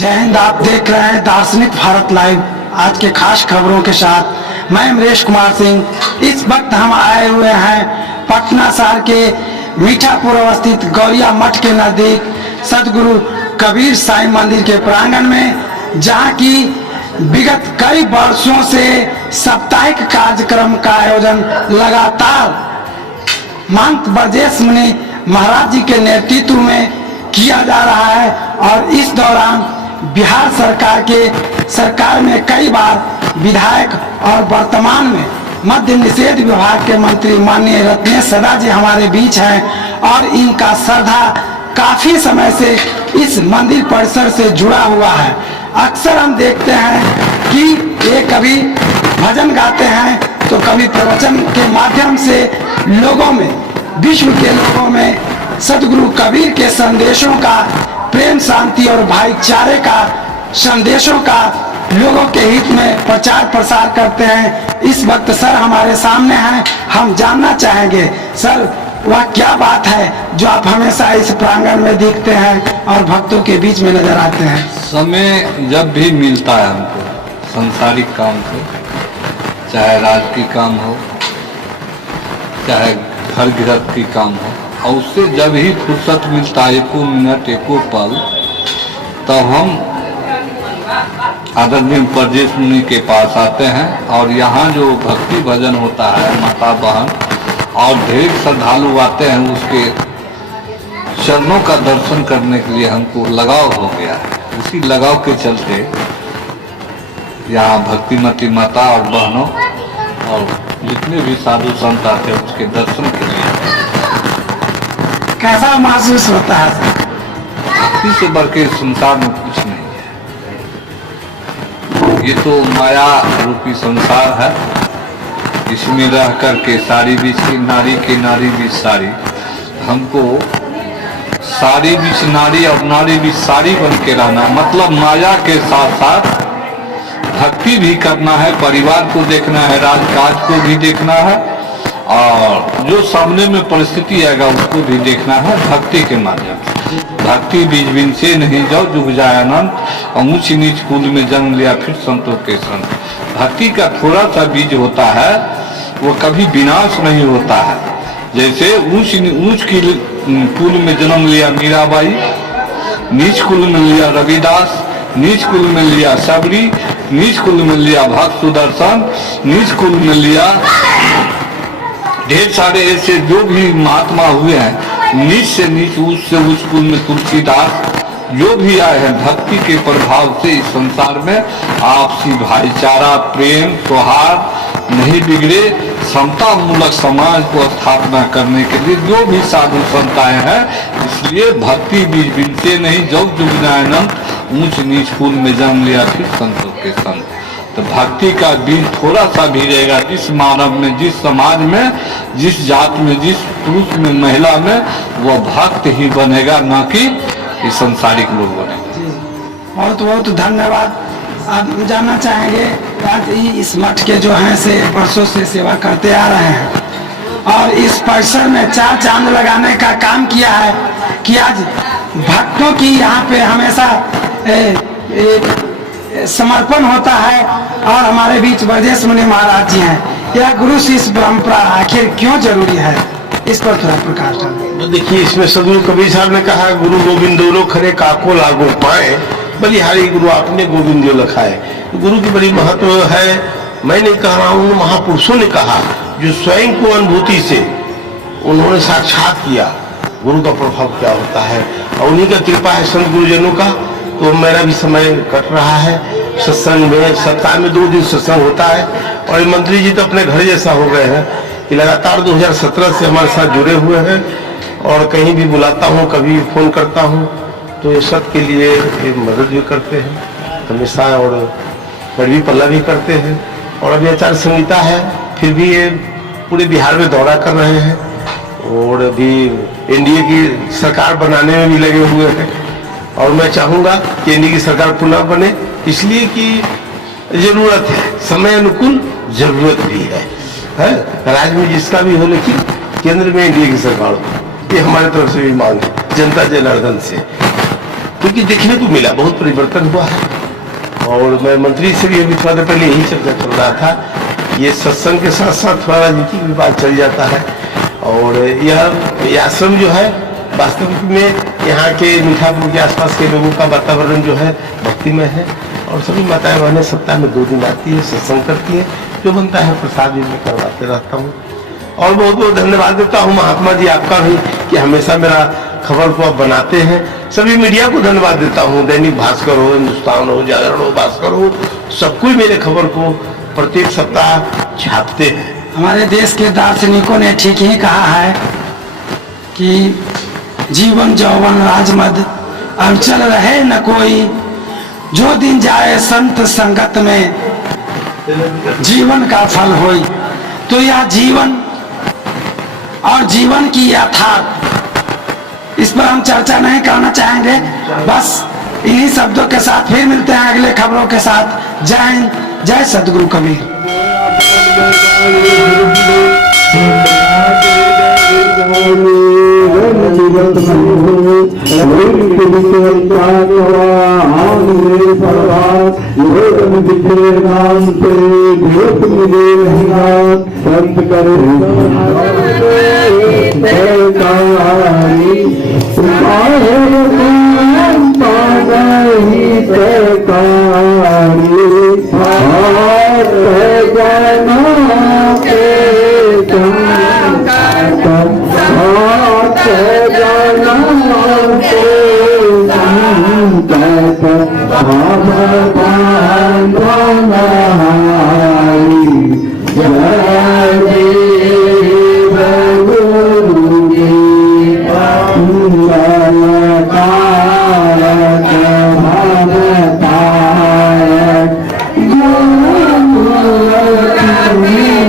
जय हिंद। आप देख रहे हैं दार्शनिक भारत लाइव। आज के खास खबरों के साथ मैं अमरेश कुमार सिंह। इस वक्त हम आए हुए हैं पटना शहर के मीठापुर स्थित गौरिया मठ के नजदीक सदगुरु कबीर साई मंदिर के प्रांगण में, जहां की विगत कई वर्षों से साप्ताहिक कार्यक्रम का आयोजन लगातार महंत ब्रजेश मुनि महाराज जी के नेतृत्व में किया जा रहा है। और इस दौरान बिहार सरकार में कई बार विधायक और वर्तमान में मद्य निषेध विभाग के मंत्री माननीय रत्नेश सदा जी हमारे बीच हैं और इनका श्रद्धा काफी समय से इस मंदिर परिसर से जुड़ा हुआ है। अक्सर हम देखते हैं कि ये कभी भजन गाते हैं तो कभी प्रवचन के माध्यम से लोगों में, विश्व के लोगों में सदगुरु कबीर के संदेशों का, प्रेम शांति और भाईचारे का संदेशों का लोगों के हित में प्रचार प्रसार करते हैं। इस वक्त सर हमारे सामने हैं। हम जानना चाहेंगे सर, वह क्या बात है जो आप हमेशा इस प्रांगण में दिखते हैं और भक्तों के बीच में नजर आते हैं? समय जब भी मिलता है हमको संसारिक काम से, चाहे राजकीय काम हो, चाहे घर गृहस्थ की काम हो, और उससे जब ही फुर्सत मिलता है, एको मिनट एको पल, तब हम आदरणीय ब्रजेश मुनि के पास आते हैं। और यहाँ जो भक्ति भजन होता है, माता बहन और ढेर श्रद्धालु आते हैं, उसके चरणों का दर्शन करने के लिए हमको लगाव हो गया है। उसी लगाव के चलते यहाँ भक्तिमती माता और बहनों और जितने भी साधु संत आते हैं उसके दर्शन के लिए। कैसा महसूस होता है? भक्ति से बढ़ के संसार में कुछ नहीं है। ये तो माया रूपी संसार है, इसमें रह करके सारी बीच की नारी बीच सारी, हमको सारी बीच नारी और नारी बीच सारी बन के रहना, मतलब माया के साथ साथ भक्ति भी करना है, परिवार को देखना है, राजकाज को भी देखना है, और जो सामने में परिस्थिति आएगा उसको भी देखना है भक्ति के माध्यम से। भक्ति बीज बिन से नहीं जाओ जुग जाए अनंत, और ऊंच नीच कुल में जन्म लिया फिर संतों के संत। भक्ति का थोड़ा सा बीज होता है, वो कभी विनाश नहीं होता है। जैसे ऊंच कुल में जन्म लिया मीराबाई, नीच कुल में लिया रविदास, नीच कुल में लिया सबरी, नीच कुल में लिया भक्त सुदर्शन, नीच कुल में लिया ढेर सारे ऐसे जो भी महात्मा हुए हैं, नीच से नीच उच्च से उच्च कुल में तुलसीदास, जो भी आए हैं भक्ति के प्रभाव से इस संसार में आपसी भाईचारा, प्रेम, सौहार्द नहीं बिगड़े, समता मूलक समाज को स्थापना करने के लिए जो भी साधु संत आए हैं। इसलिए भक्ति बीज बिनते नहीं जब जुग जाए अनंत, ऊंच नीच कुल में जन्म लिया फिर संतों के संत। तो भक्ति का बीज थोड़ा सा भी रहेगा जिस मानव में, जिस समाज में, जिस जात में, जिस पुरुष में, महिला में, वह भक्त ही बनेगा, न कि इस संसारिक लोग बनेगा। बहुत बहुत धन्यवाद। आप जानना चाहेंगे, आज इस मठ के जो हैं से वर्षों से सेवा करते आ रहे हैं और इस परिसर में चार चांद लगाने का काम किया है कि आज भक्तों की यहाँ पे हमेशा समर्पण होता है। और हमारे बीच ब्रजेश मुनि महाराज जी हैं। यह गुरु शिष्य परंपरा आखिर क्यों जरूरी है, इस पर थोड़ा प्रकाश डालें। देखिए, इसमें सदगुरु कबीर साहब ने कहा, गुरु गोविंद दोनों खरे काको लागो पाए, बलिहारी गुरु आपने गोविंद जो लिखा है। गुरु की बड़ी महत्व है। मैं नहीं कह रहा हूँ, महापुरुषों ने कहा, जो स्वयं को अनुभूति से उन्होंने साक्षात किया गुरु का प्रभाव क्या होता है, और उन्हीं का कृपा है संत गुरुजनों का। तो मेरा भी समय कट रहा है सत्संग में। सप्ताह में 2 दिन सत्संग होता है, और मंत्री जी तो अपने घर जैसा हो गए हैं कि लगातार 2017 से हमारे साथ जुड़े हुए हैं। और कहीं भी बुलाता हूँ, कभी फोन करता हूँ, तो ये सब के लिए एक मदद भी करते हैं हमेशा, और कड़वी पल्ला भी करते हैं। और अभी आचार संहिता है, फिर भी ये पूरे बिहार में दौरा कर रहे हैं, और अभी एनडीए की सरकार बनाने में भी लगे हुए हैं। और मैं चाहूँगा कि एनडीए की सरकार पुनः बने, इसलिए कि जरूरत है, समय अनुकूल जरूरत भी है। राज्य में जिसका भी हो, लेकिन केंद्र में एनडीए की सरकार हो, ये हमारे तरफ से भी मांग है जनता जनार्दन से। क्योंकि देखने को मिला बहुत परिवर्तन हुआ है। और मैं मंत्री से भी अभी थोड़ा देर पहले यही चर्चा चल रहा था, ये सत्संग के साथ साथ थोड़ा राजनीतिक विवाद चल जाता है। और यह आश्रम जो है वास्तविक में यहाँ के मीठापुर के आसपास के लोगों का वातावरण जो है भक्तिमय है। और सभी माताएं बहनें सप्ताह में 2 दिन आती है, सत्संग करती है, जो बनता है प्रसाद भी मैं करवाते रहता हूँ। और बहुत बहुत धन्यवाद देता हूँ महात्मा जी आपका भी कि हमेशा मेरा खबर को आप बनाते हैं। सभी मीडिया को धन्यवाद देता हूँ, दैनिक भास्कर हो, हिंदुस्तान हो, जागरण हो, भास्कर हो, सब कोई मेरे खबर को प्रत्येक सप्ताह छापते हैं। हमारे देश के दार्शनिकों ने ठीक ही कहा है कि जीवन जौवन राजमद अंचल रहे न कोई, जो दिन जाए संत संगत में जीवन का फल होई। तो यह जीवन और जीवन की यथार्थ, इस पर हम चर्चा नहीं करना चाहेंगे। बस इन्हीं शब्दों के साथ फिर मिलते हैं अगले खबरों के साथ। जय हिंद, जय सद्गुरु कबीर। Yeah.